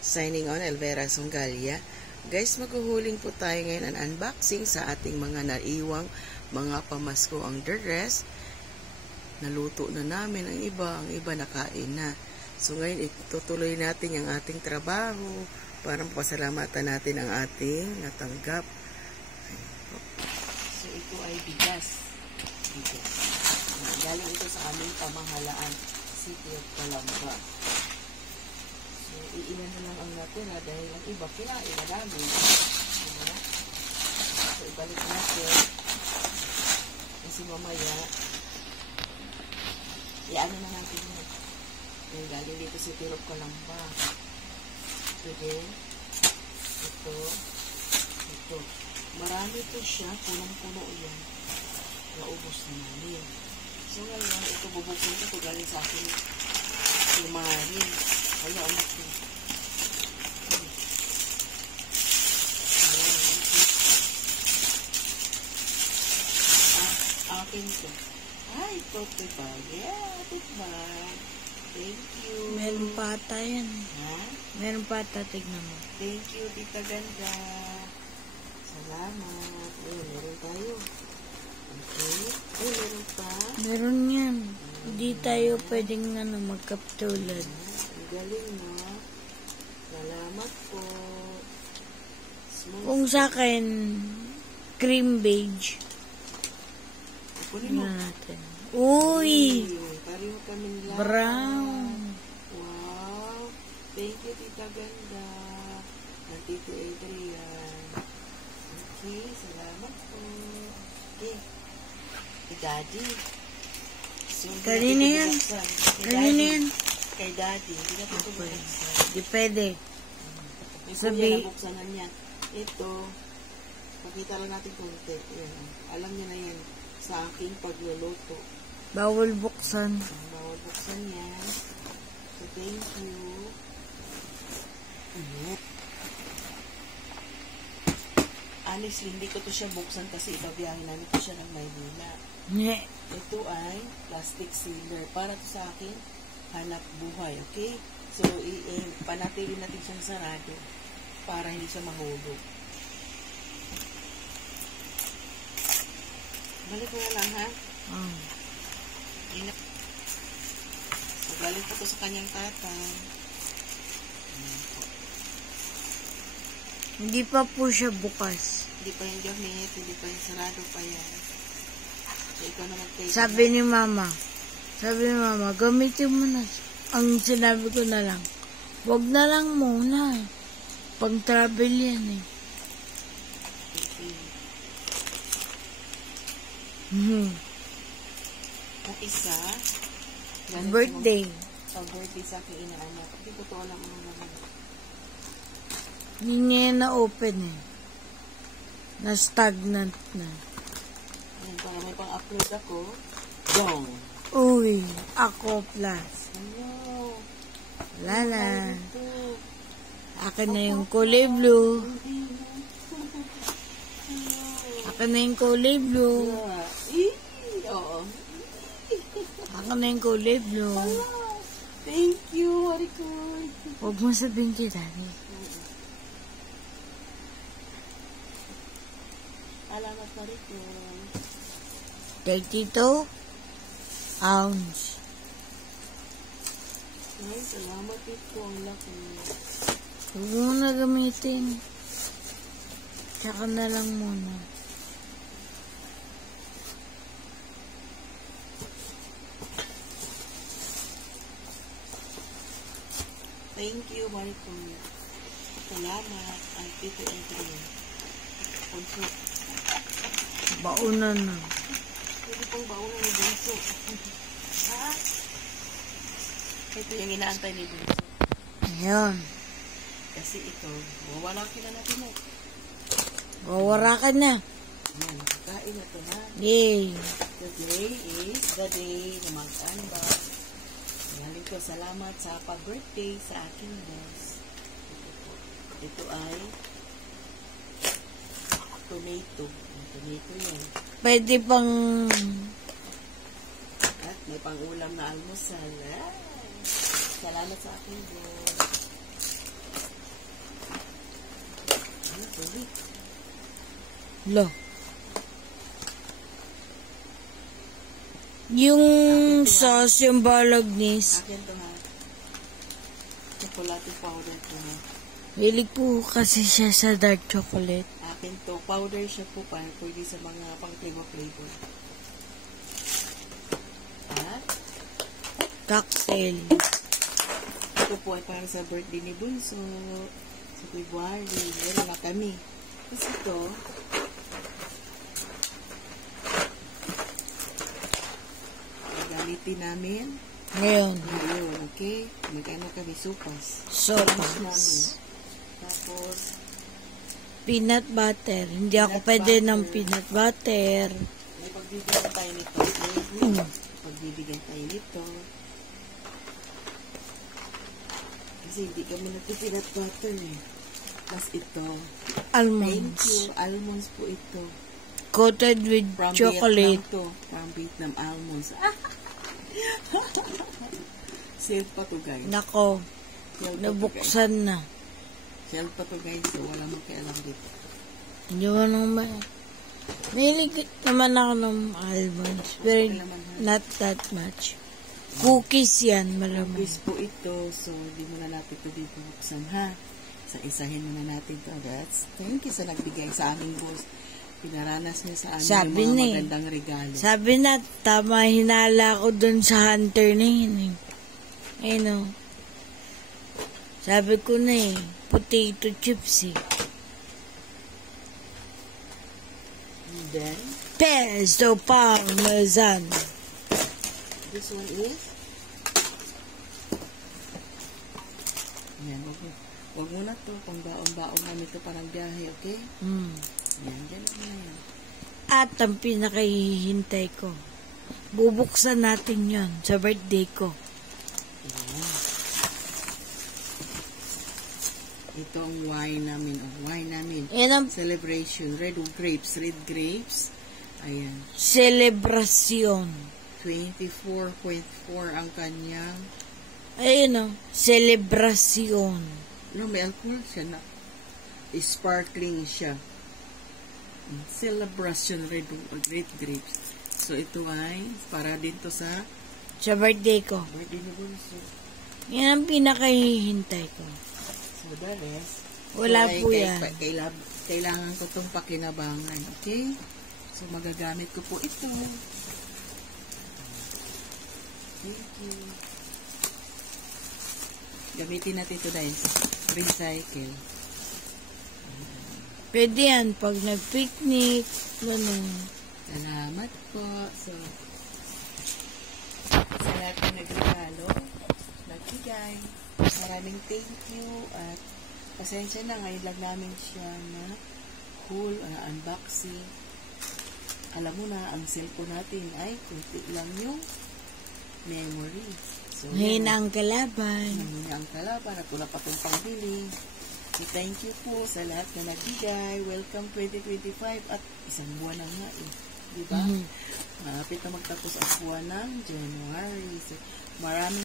Signing on, Elvera Songalia. Guys, maghuhuling po tayo ngayon ang unboxing sa ating mga naiwang mga pamasko ang the rest. Naluto na namin ang iba nakain na. So ngayon, itutuloy natin ang ating trabaho para pasalamatan natin ang ating natanggap. So ito ay bigas. Galing ito sa aming pamahalaan, City of Calamba. So iilan na lang ang natira dahil ang iba kinain na namin. So ibalik natin. Kasi mamaya, iano na natin yun. Yung galing dito sa City of Calamba. Sige. Ito. Marami ito siya. Punong-puno yan. Naubos na namin. So ngayon, ito bubuksan ko galing sa akin lumarin. Kaya anak ko. Akin ko. Ay, ito diba? Yeah, diba? Thank you. Meron pa ata yan. Ha? Meron pa ata, tignan mo. Thank you, Tita Ganda. Salamat. Ayun, meron tayo. Okay. Ay, meron pa. Meron yan. Hindi tayo pwedeng magkaptulad. Ang galing, no? Salamat po. Kung sa akin, cream beige. Kunin mo. Natin. Uy! Pareho kami lahat. Brown. Wow. Thank you, Tita Ganda. At Tito Adrian. Okay, salamat po. Okay. Kay Daddy. So, Kanina yan. Kanina yan. Kay Daddy. Hindi na ito buksan. Di pwede. May Sabi. kuya na buksanan niya. Ito. Pakita lang natin konti. Ayan. Alam niya na yan. Sa aking pagluluto. Bawal buksan. Bawal buksan yan. So, thank you. Honestly, hindi ko to siya buksan kasi ibabiyahin namin ko siya ng Maynila. Nye. Ito ay plastic sealer. Para to sa akin, hanap buhay. Okay? So, panatili natin siyang sarado para hindi siya mahulog. Balik ko na lang, ha? So, galing ko to sa kanyang tatay. Hindi pa po siya bukas. Hindi pa yung gamit, hindi pa yung sarado pa yan. So, ikaw na mag-take. Sabi ni Mama, gamitin mo na. Ang sinabi ko na lang, wag na lang muna. Pang-travel yan eh. Ang isa, Birthday. Sa birthday sa aking inaanak. Hindi ko to alam ano naman. Hindi niya na-open eh. Na-stagnant na. Ayan, para may pang-upload ako. Dong! Uy, ako plus. Ano? Wala na. Akin na yung kulay blue. Akin na yung kulay blue. Oo. Akin na yung kulay blue. Thank you, Hariko. Huwag mo sabihin kay Daddy. Salamat, Hariko. 32 ounce. Ay, salamat ito. Ang laki. Huwag mo na gamitin. Tsaka na lang muna. Thank you, Mariko. Salamat. Ang Tito Adrian. Baunan na. Pwede pong baunan ni Bunso. Ha? Ito yung inaantay ni Bunso. Ayan. Kasi ito, wawalakin na natin mo. Wawarakan na. Ayan, nakakain na ito na. Yay. Today is the day na mag-unbox. Maraming ko salamat sa pa-birthday sa aking boss. Ito ay tomato. Tomato yan. Pwede pang... At may pang-ulam na almusal. Salamat sa aking boss. Lo. Yung sauce, yung bolognese, Akin to ha. Chocolate powder to ha. hilig po kasi siya sa dark chocolate. Akin to. Powder siya po para pwede sa mga pang-flavor. At Cocktail. ito po ay para sa birthday ni Bunso. Sa February. Meron na kami. Tapos ito, gagamitin namin Ngayon, ngayon, okay? Mag-ano kami, supas. sopas. namin. Tapos, Peanut butter. Hindi ako Peanut pwede butter. ng peanut butter. may pagbibigyan tayo nito. Okay? Pagbibigyan tayo nito. Kasi hindi kami nagpipinat butter eh. Tapos ito. Thank Almonds. you. Almonds po ito. Coated with From chocolate. Vietnam to. From Vietnam almonds. Sale pa to guys. Nako, Sale pa to, guys. nabuksan na. Sale pa to guys. So wala mo kailang dito. Hindi mo naman. Mahilig naman ako ng almonds. Pero Okay naman, ha? not that much. Cookies yan, malamang. Cookies po ito. So hindi mo na natin ito dito buksan ha. Isa-isahin muna natin ito. That's thank you sa nagbigay sa aming boss. Pinaranas niya sa amin Sabi yung mga na eh. magandang regalo. Sabi na, tama hinala ko dun sa hunter na yun eh. Ayun o. Sabi ko na eh, potato chips eh. And then, Pesto parmesan. this one is yan, wag mo na to. Pang baon-baon namin ito parang biyahe, okay? Yan, dyan lang na yan. At ang pinakahihintay ko, bubuksan natin yon sa birthday ko. Yan. Ito ang wine namin. Yan ang Celebration. Red grapes. Ayan. selebrasyon. 24.4 ang kanyang. Ayun o, selebrasyon. No, may alcohol siya na. Sparkling siya. Celebration red grapes. So, ito ay para dito sa Sa birthday ko. birthday ni Bunso. Yan ang pinakahihintay ko. So, the rest. Wala ito ay po yan. Kailangan ko itong pakinabangan. Okay? So, magagamit ko po ito. Thank you. Gamitin natin ito dahil sa recycle. Pwede yan pag nag-picnic, ganun. Salamat po. So, sa lahat ng nagregalo, nagbigay. Maraming thank you at pasensya na ngayon lang namin siya na full unboxing. Alam mo na, ang cellphone natin ay kunti lang yung memory. So, Ngayon ang kalaban. Mahina ang kalaban at wala pa itong pangbili. So, thank you po sa lahat na nagbigay. Welcome 2025 at isang buwan na nga eh. Diba? Malapit na magtapos ang buwan ng January. So, maraming